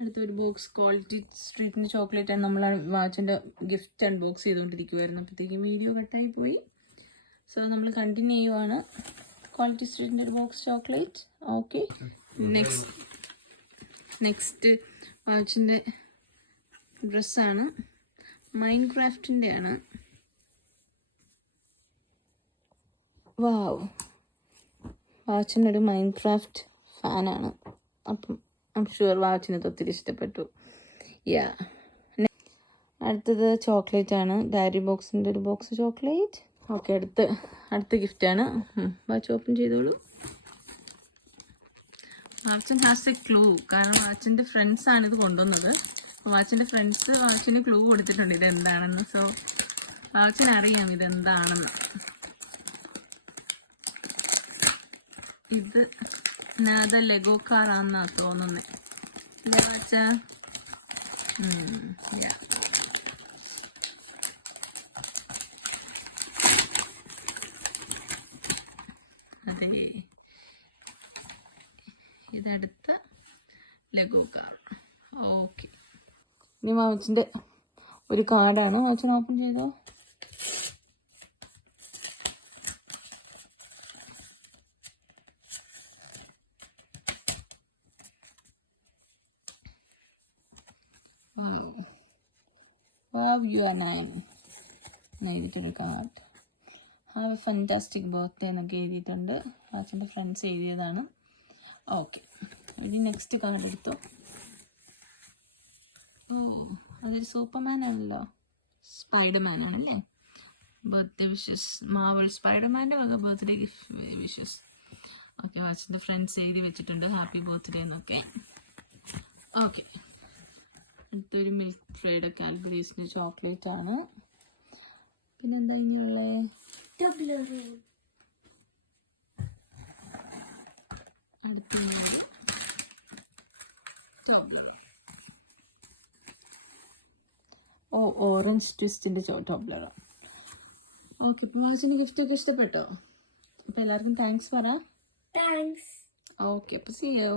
അടുത്തൊരു box quality സ്ട്രീറ്റിൻ്റെ chocolate ആണ്. നമ്മൾ വാച്ചിൻ്റെ ഗിഫ്റ്റ് അൺബോക്സ് ചെയ്തുകൊണ്ടിരിക്കുമായിരുന്നു, അപ്പോഴത്തേക്കും വീഡിയോ കട്ടായി പോയി. സോ നമ്മൾ കണ്ടിന്യൂ ചെയ്യുവാണ്. ക്വാളിറ്റി സ്ട്രീറ്റിൻ്റെ ഒരു ബോക്സ് ചോക്ലേറ്റ്. ഓക്കെ, നെക്സ്റ്റ് വാച്ചിൻ്റെ ഡ്രസ്സാണ്. മൈൻക്രാഫ്റ്റിൻ്റെ ആണ്. വാവ്, വാച്ചിനൊരു മൈൻക്രാഫ്റ്റ് ഫാനാണ്. അപ്പം ഐ എം ഷുവർ വാച്ചിനത് ഒത്തിരി ഇഷ്ടപ്പെട്ടു. യാ, അടുത്തത് ചോക്ലേറ്റ് ആണ്. ഡയറി ബോക്സിൻ്റെ ഒരു ബോക്സ് ചോക്ലേറ്റ്. ഓക്കെ, അടുത്ത ഗിഫ്റ്റാണ്. വാച്ച് ഓപ്പൺ ചെയ്തോളൂ. വാച്ചൻ ഹാസ് എ ക്ലൂ, കാരണം വാച്ചിൻ്റെ ഫ്രണ്ട്സാണ് ഇത് കൊണ്ടുവന്നത്. വാച്ചിൻ്റെ ഫ്രണ്ട്സ് വാച്ചിന് ക്ലൂ കൊടുത്തിട്ടുണ്ട് ഇതെന്താണെന്ന്. സോ വാച്ചിനറിയാം ഇതെന്താണെന്ന്. ഇത് ലെഗോ കാറാന്നാ തോന്നുന്നത്. വാച്ച അതെ, ഇതടുത്ത ലെഗോ കാർ. ഓക്കെ, ഇനി വാച്ചിൻ്റെ ഒരു കാർഡാണ്. വാച്ചൻ ഓപ്പൺ ചെയ്തോ. Wow, you are 9 എഴുതിയിട്ടൊരു card. Have a fantastic birthday എന്നൊക്കെ എഴുതിയിട്ടുണ്ട്. വാച്ചിൻ്റെ ഫ്രണ്ട്സ് എഴുതിയതാണ്. ഓക്കെ, ഇനി നെക്സ്റ്റ് കാർഡ് എടുത്തോ. ഓ, അതൊരു സൂപ്പർമാൻ ആണല്ലോ. സ്പൈഡർമാൻ ആണല്ലേ. ബർത്ത്ഡേ വിഷസ്, മാവൽ സ്പൈഡർമാൻ്റെ വക ബർത്ത്ഡേ വിഷസ്. ഓക്കെ, വാച്ചിൻ്റെ ഫ്രണ്ട്സ് എഴുതി വെച്ചിട്ടുണ്ട് ഹാപ്പി ബർത്ത്ഡേ എന്നൊക്കെ. ഓക്കെ, അടുത്തൊരു മിൽക്ക് ട്രേഡ് കാഡ്ബറീസിൻ്റെ ചോക്ലേറ്റ് ആണ്. പിന്നെന്താ ഇനിയുള്ളത്? ഓ, ഓറഞ്ച് ട്വിസ്റ്റിൻ്റെ ടോബ്ലർ. ഓക്കെ, ഇപ്പോൾ വാച്ചിൻ്റെ ഗിഫ്റ്റൊക്കെ ഇഷ്ടപ്പെട്ടോ? അപ്പോൾ എല്ലാവർക്കും താങ്ക്സ് പറ. താങ്ക്സ്. ഓക്കെ, അപ്പോൾ സീ യു.